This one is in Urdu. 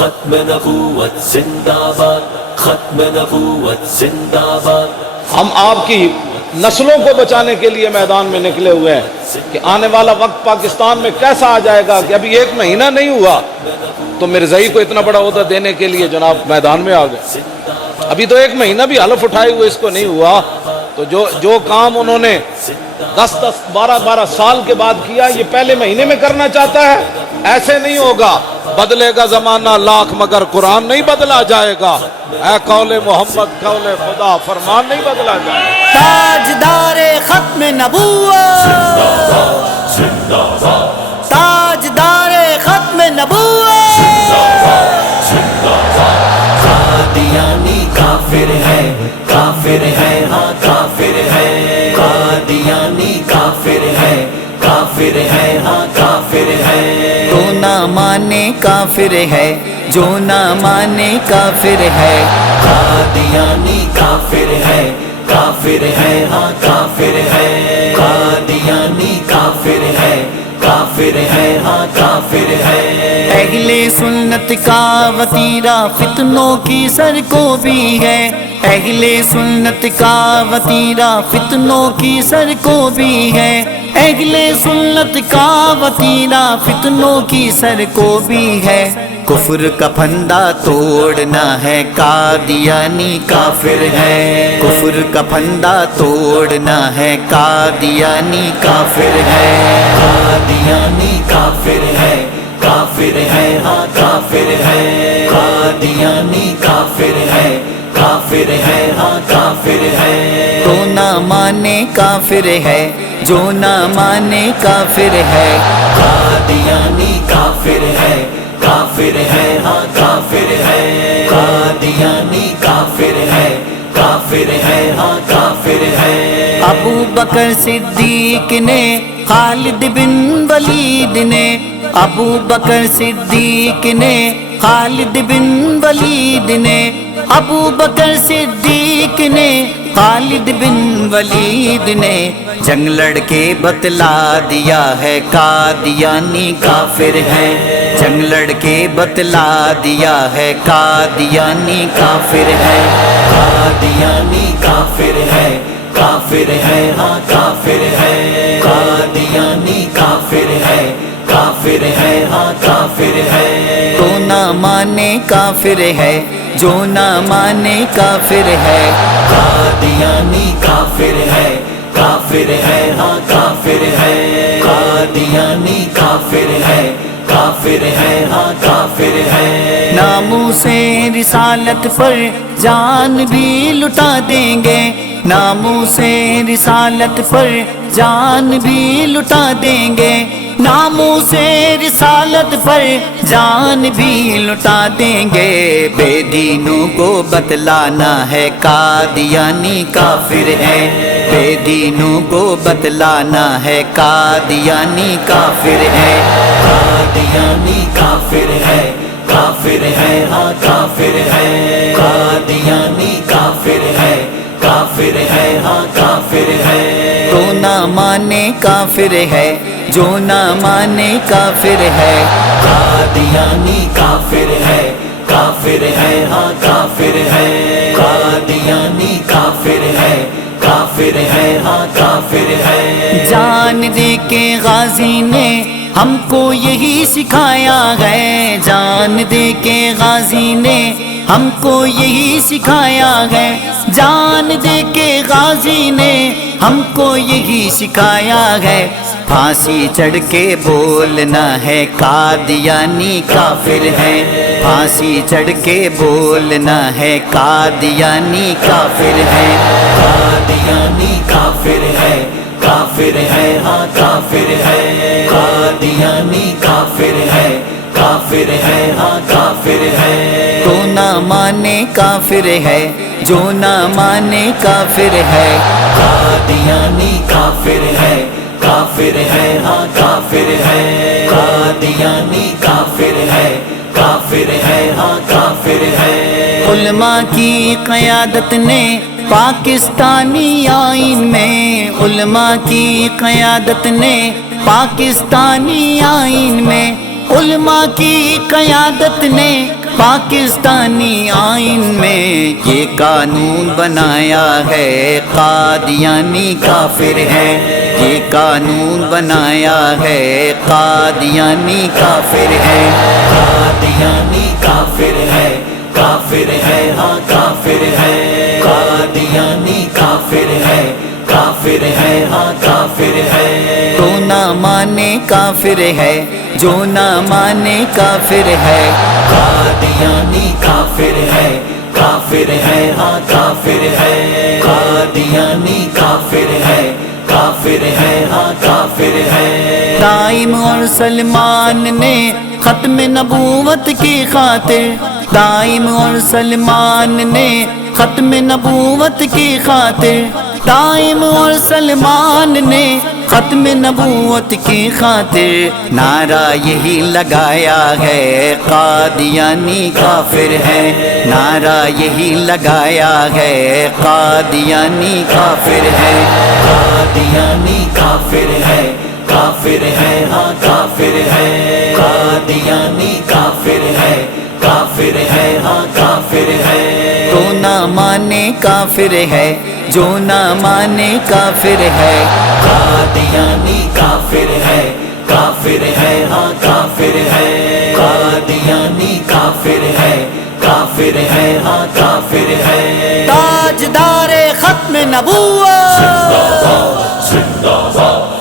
ختم نبوت زندہ باد، ختم نبوت زندہ باد۔ ہم آپ کی نسلوں کو بچانے کے لیے میدان میں نکلے ہوئے ہیں کہ آنے والا وقت پاکستان میں کیسا آ جائے گا کہ ابھی 1 مہینہ نہیں ہوا تو مرزائی کو اتنا بڑا عہدہ دینے کے لیے جناب میدان میں آ گئے۔ ابھی تو 1 مہینہ بھی حلف اٹھائے ہوئے اس کو نہیں ہوا، تو جو کام انہوں نے 10 12 سال کے بعد کیا یہ پہلے مہینے میں کرنا چاہتا ہے، ایسے نہیں ہوگا۔ بدلے گا زمانہ لاکھ مگر قرآن نہیں بدلا جائے گا، اے قول محمد قول خدا فرمان نہیں بدلا جائے گا۔ تاجدار ختم نبوت، تاجدار ختم نبوت، قادیانی کافر ہے، کافر ہے، ہاں کافر ہے، قادیانی کافر ہے، کافر ہے، ہاں کافر ہے۔ جو نہ مانے کافر ہے، جو نہ مانے کافر ہے، قادیانی کافر ہے، کافر ہے، ہاں کافر ہے، قادیانی کافر ہے، کافر ہے، ہاں کافر ہے۔ اہل سنت کا وتیرہ فتنوں کی سر کو بھی ہے، اہل سنت کا وتیرہ فتنوں کی سر کو بھی ہے، اہل سنت کا وتیرہ فتنوں کی سر کو بھی ہے۔ کفر کا پھندا توڑنا ہے، قادیانی کافر ہے، کفر کا پھندا توڑنا ہے، قادیانی کافر ہے۔ قادیانی کافر ہے، کافر ہے، ہاں کافر ہے، قادیانی کافر ہے، کافر ہے، ہاں کافر ہے۔ جو نہ مانے کافر ہے، جو نہ مانے کافر ہے، قادیانی کافر ہے، کافر ہے، ہاں کافر ہے، قادیانی کافر ہے، کافر ہے، ہاں کافر ہے۔ ابو بکر صدیق نے، خالد بن ولید نے، ابو بکر صدیق نے، خالد بن ولید نے، ابو بکر صدیق نے، خالد بن ولید نے جنگ لڑ کے بتلا دیا ہے، قادیانی کافر ہے، جنگ لڑ کے بتلا دیا ہے، قادیانی کافر ہے۔ قادیانی کافر ہے، کافر ہے، ہاں کافر ہے، قادیانی کافر ہے، کافر ہے، ہاں کافر ہے۔ جو نہ مانے کافر ہے، جو نہ مانے کافر ہے، قادیانی کافر ہے، کافر ہے، ہاں کافر ہے، قادیانی کافر ہے، کافر ہے، ہاں کافر ہے۔ ناموس رسالت پر جان بھی لٹا دیں گے، ناموس رسالت پر جان بھی لٹا دیں گے، ناموس رسالت پر جان بھی لٹا دیں گے۔ بے دینوں کو بتلانا ہے، قادیانی کافر ہے، بے دینوں کو بتلانا ہے، قادیانی کافر ہے۔ قادیانی کافر ہے، کافر ہے، ہاں کافر ہے، قادیانی کافر ہے، کافر ہے، ہاں کافر ہے۔ جو نہ مانے کافر ہے، جو نہ مانے کافر ہے، قادیانی کافر ہے، کافر ہے، ہاں کافر ہے، قادیانی کافر ہے، کافر ہے، ہاں کافر ہے۔ جان دے کے غازی نے ہم کو یہی سکھایا ہے، جان دے کے غازی نے ہم کو یہی سکھایا ہے، جان دے کے غازی نے ہم کو یہی سکھایا ہے۔ پھانسی چڑھ کے بولنا ہے، قادیانی کافر ہے، پھانسی چڑھ کے بولنا ہے، قادیانی کافر ہے۔ قادیانی کافر ہے، کافر ہے، ہاں کافر ہے، قادیانی کافر ہے، کافر ہے، ہاں کافر ہے۔ جو نہ مانے کافر ہے، جو نہ مانے کافر ہے، قادیانی کافر ہے، کافر ہے، ہاں کافر ہے، قادیانی کافر ہے، کافر ہے، ہاں کافر ہے۔ علماء کی قیادت نے پاکستانی آئین میں، علماء کی قیادت نے پاکستانی آئین میں علماء کی قیادت نے پاکستانی آئین میں یہ قانون بنایا ہے، قادیانی کافر ہے، یہ قانون بنایا ہے، قادیانی کافر ہے، قادیانی کافر ہے، کافر ہے، ہاں کافر ہے، قادیانی کافر ہے، کافر ہے، ہاں کافر ہے، تو نہ مانے کافر ہے، جو نہ مانے کافر ہے، قادیانی کافر ہے، کافر ہے، ہاں کافر ہے، قادیانی کافر ہے، کافر ہے، ہاں کافر ہے، دائم اور سلمان نے ختم نبوت کی خاطر، دائم اور سلمان نے ختم نبوت کی خاطر، دائم اور سلمان نے ختم نبوت کی خاطر نعرہ یہی لگایا ہے، قادیانی کافر ہے، نعرہ یہی لگایا ہے، قادیانی کافر ہے، قادیانی کافر ہے، کافر ہے، ہاں کافر ہے، قادیانی کافر ہے، کافر ہے، ہاں کافر ہے، تو نہ مانے کافر ہے، جو نہ مانے کافر ہے، قادیانی کافر ہے، کافر ہے، ہاں کافر ہے، قادیانی کافر ہے، کافر ہے، ہاں کافر ہے، تاجدار ختم نبوت زندہ باد،